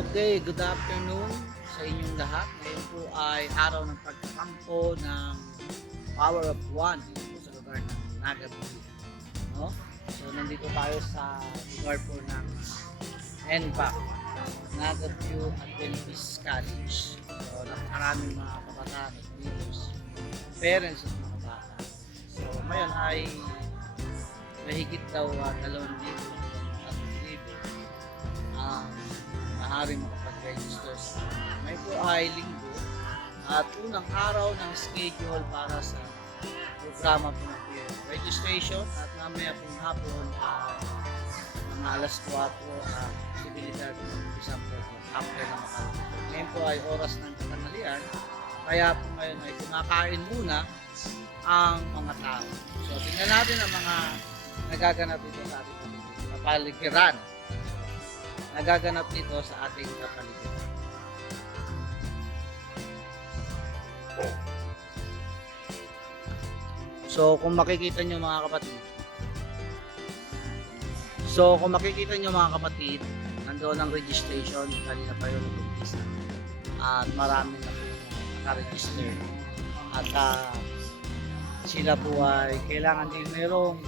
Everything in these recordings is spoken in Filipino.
Okay, good afternoon sa inyong lahat. Ngayon po ay araw ng pagkakampo ng Power of One dito po sa lugar ng Nagabi. No? So, nandito tayo sa lugar po ng NPAC, Nagaview Adventist College. So, napakaraming mga kabataan at leaders, parents at mga bata. So, ngayon ay mahigit daw 2,000 at libo ang maaaring makapag-register sa may po ay linggo at unang araw ng schedule para sa programa po ng registration at mamaya pong hapon mga alas 4 posibilidad ng umpisa po after na makalimutan. Ngayon po ay oras ng katanghalian kaya po ngayon ay kumakain muna ang mga tao. So tingnan natin ang mga nagaganap dito sa ating kapaligiran. Nagaganap dito sa ating kapaligiran. So kung makikita nyo mga kapatid, nandoon ang registration, kanina pa yun nag-umpisa. At marami na po naka-register. At sila po ay kailangan din merong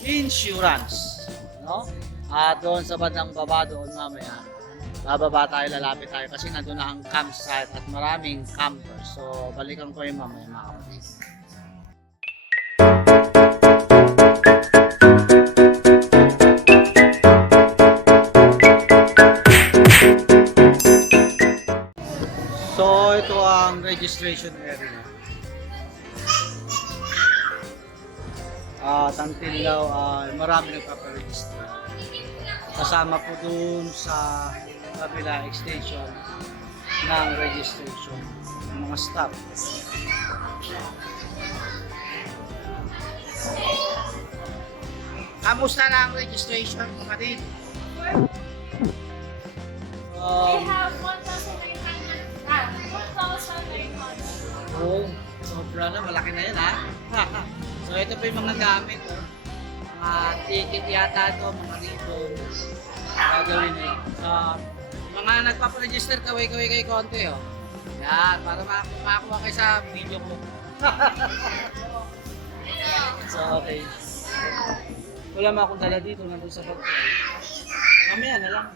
insurance, no? At doon sa bandang baba doon mamaya, bababa tayo, lalapit tayo kasi nandun na ang campsite at maraming campers. So balikan ko yung mamaya mga kapatid. So ito ang registration area. At until now, marami nagpaparegister. Kasama po dun sa kabila extension ng registration ng mga staff. Kamusta na ang registration, kapatid? They have 1,900. 1,900. Oh, sobra na, malaki na yan ha. So ito po yung mga gamit. Mga ticket yata ito, mga ribbon. Gagawin eh. Mga nagpaparegister, kaway-kaway kayo konti oh. Yan, para makakuha kayo sa video ko. So okay. Wala mo akong dala dito, nandun sa pagkain. Mamaya na lang.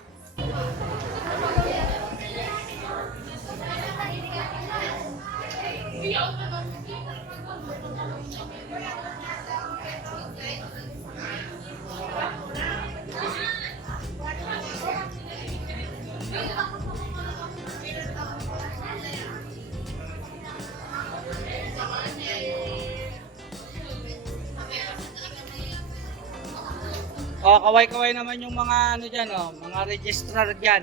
Oh, kaway-kaway naman yung mga ano diyan oh, mga registrar diyan.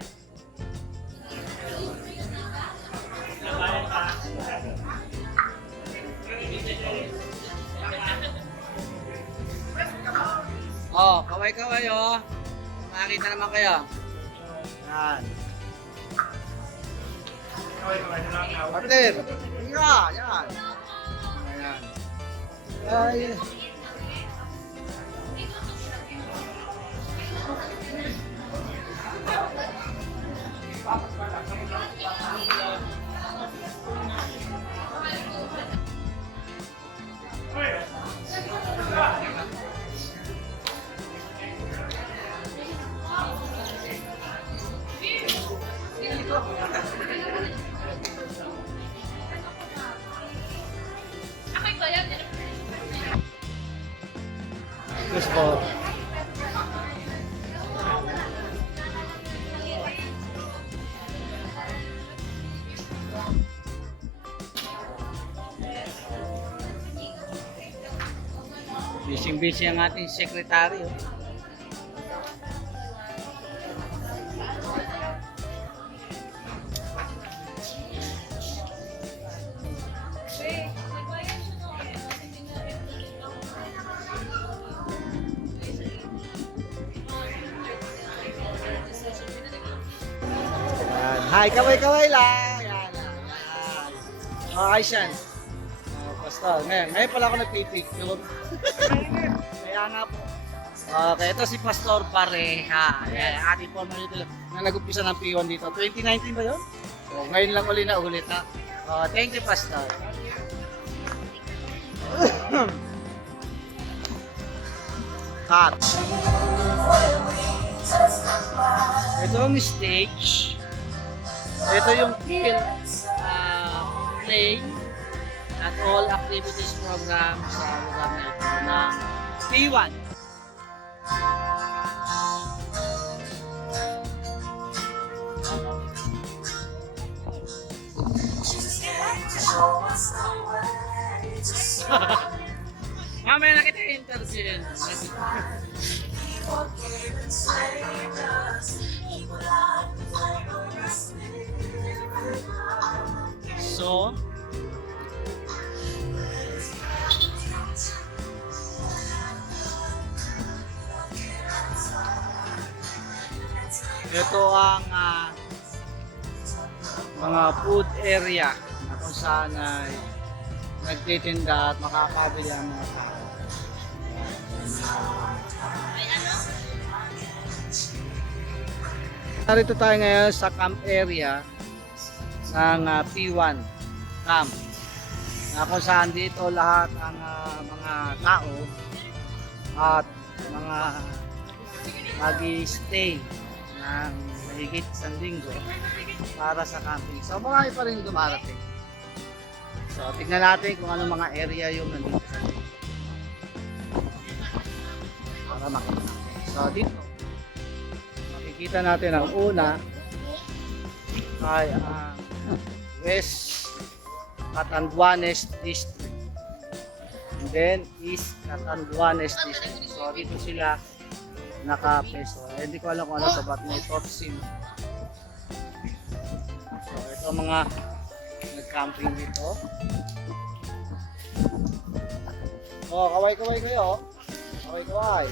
Oh, kaway-kaway oh. Makita naman kayo. Yan. Partner. Yeah, yan. Ayan. Ay. Yes po. Busy ang ating sekretary. Oh. Hi, kaway-kaway lang. Yan. Ayos yan. Pastor, ngayon pala ako nagpipicture. Kaya nga po. Okay, ito si Pastor Pareha. Ayan, ating former dito. na nag-umpisa ng P1 dito. 2019 ba yun? So, ngayon lang uli na ulit ha. Thank you, Pastor. Cut. Ito ang stage. Ito yung field play at all activities program sa lugar na ito ng P1. Mamaya na kita interviewin. So, ito ang mga food area na kung saan ay nagtitinda at makakabili ang mga tao. Narito tayo ngayon sa camp area ng P1 camp na kung saan dito lahat ang mga tao at mga mag-stay ng mahigit isang linggo para sa camping. So marami pa rin dumarating. So tignan natin kung ano mga area yung nandito sa dito. Para makita natin. So dito makikita natin ang una ay West Catanduanes District. And then East Catanduanes District. So dito sila nakapeso. Hindi ko alam kung ano sa ba't may Totsim. So ito mga nag-camping dito. Oh, kaway-kaway kayo. Kaway-kaway.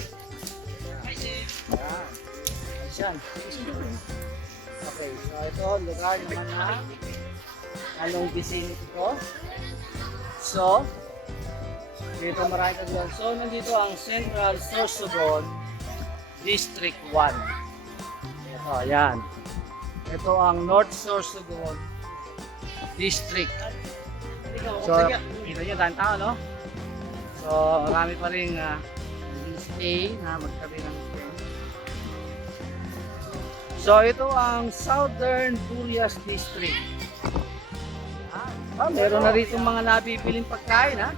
Ayan. Ayan. Okay, so ito lugar naman na anong vicinity ko. So, dito marami kagawin. So, nandito ang Central Sorsogon District 1. Ito, ayan. Ito ang North Sorsogon District. So, kita nyo dahil tao, no? So, marami pa rin stay na magtabi ng stay. So, ito ang Southern Burias District. Meron na rito mga nabibiling pagkain, ha?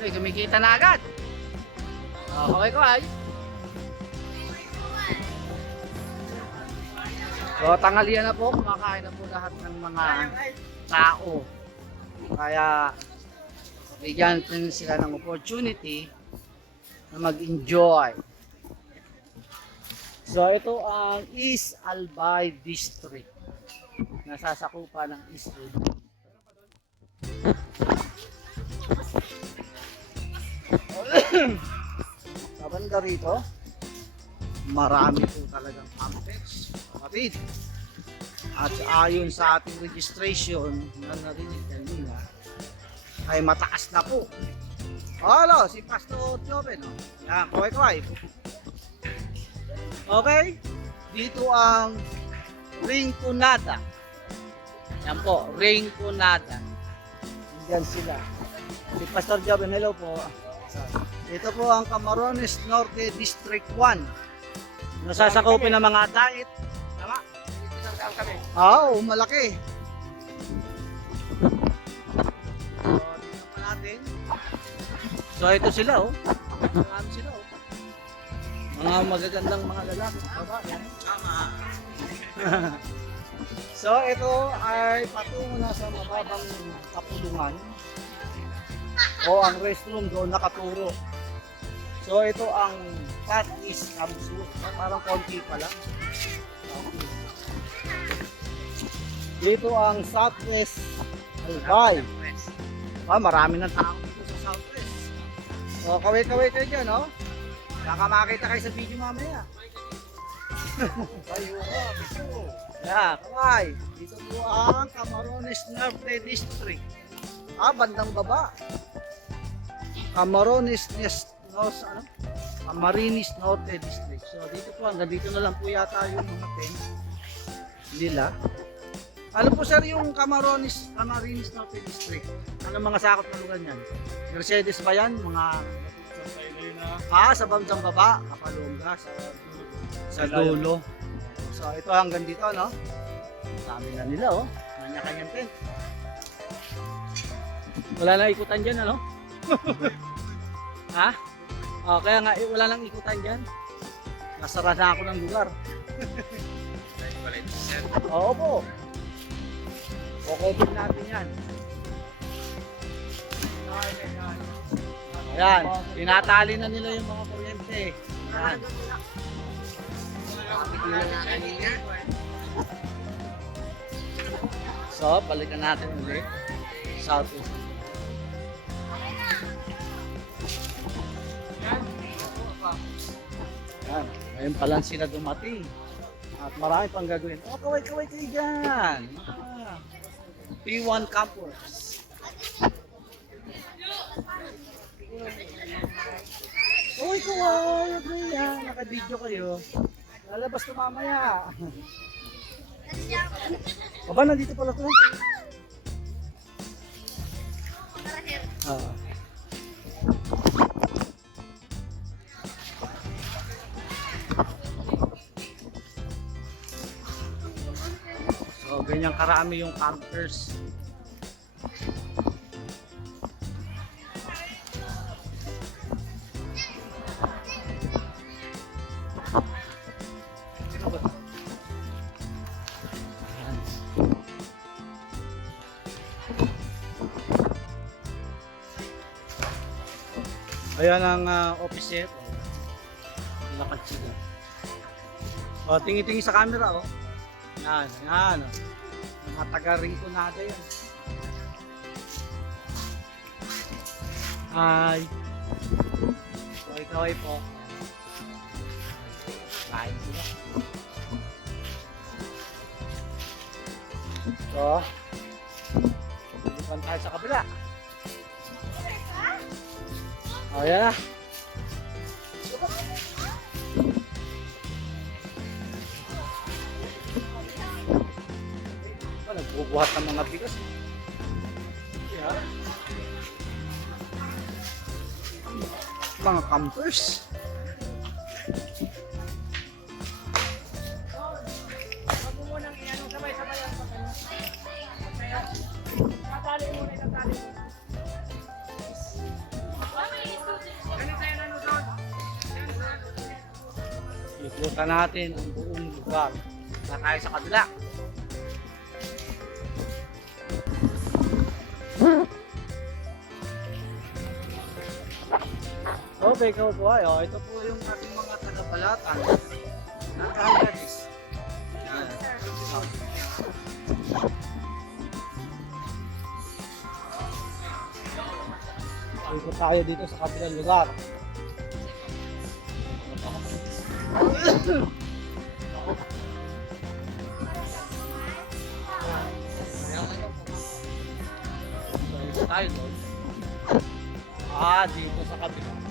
Okay, kumikita na agad. Okay ko ay. So tanghalian na po, kumakain na po lahat ng mga tao. Kaya bigyan natin sila ng opportunity na mag-enjoy. So ito ang East Albay District. Nasasakupan ng East Albay. Sa banda rito, marami po talagang campers, kapatid. At ayon sa ating registration na narinig kanina, ay mataas na po. Hello, si Pastor Joven. Yan, kaway-kaway. Okay, dito ang Rinconada. Yan po, Rinconada. Diyan sila. Si Pastor Joven, hello po. Ito po ang Camarines Norte District 1. Nasasakupin ng mga diet. Tama? Oo, malaki. So, tingnan pa natin. So, ito sila, oh. Marami sila, oh. Mga magagandang mga lalaki. Tama, yan. Tama. So, ito ay patungo na sa mababang kapulungan. O ang restroom doon nakaturo. So ito ang Southeast Kamsu. Parang konti pa lang. Dito ang Southwest Albay. Marami ng tao dito sa Southwest. So kaway-kaway kayo dyan, no? Baka makita kayo sa video mamaya. Yeah, kaway. Dito po ang Camarines Norte District. Bandang baba. Camarines Camarines Norte District. So dito po, hanggang dito na lang po yata yung mga tent nila. Ano po sir yung Camarines Norte District? Ano mga sakop na lugar niyan? Mercedes ba yan? Mga sa Bamsang Baba, Kapalonga, sa dulo. So ito hanggang dito, no? Dami na nila, oh. Kanya-kanyang tent. Wala na ikutan dyan, ano? Ha? Oh, kaya nga, wala nang ikutan dyan. Nasara na ako ng lugar. Oo po. Kukotin natin yan. Ayan, tinatali na nila yung mga kuryente. Ayan. So, balikan natin ulit. Southeast. Ayan, ngayon pa lang sila dumating. At marami pang gagawin. Oh, kaway-kaway kayo dyan. P1 Campers. Kaway-kaway. Okay yan. Naka-video kayo. Lalabas na mamaya. Aba, nandito pala ito. So, ganyan karami yung campers. Ayan ang officer. Lakad sila. O, tingi-tingi sa camera, oh. Yan, yan. Mga taga-ringkonada yan. Hi. Kaway-kaway po. Kain sila. So, lupan tayo sa kabila. O, yan na. Nagbubuhat ng mga bigas. Yeah. Mga campers. Ikutan natin ang buong lugar. Na tayo sa kabila. Okay, kaway. Oh, ito po yung ating mga taga-balatan. Naka-hangganis. Ito tayo dito sa kabilang lugar. Ito tayo doon. Dito sa kabila.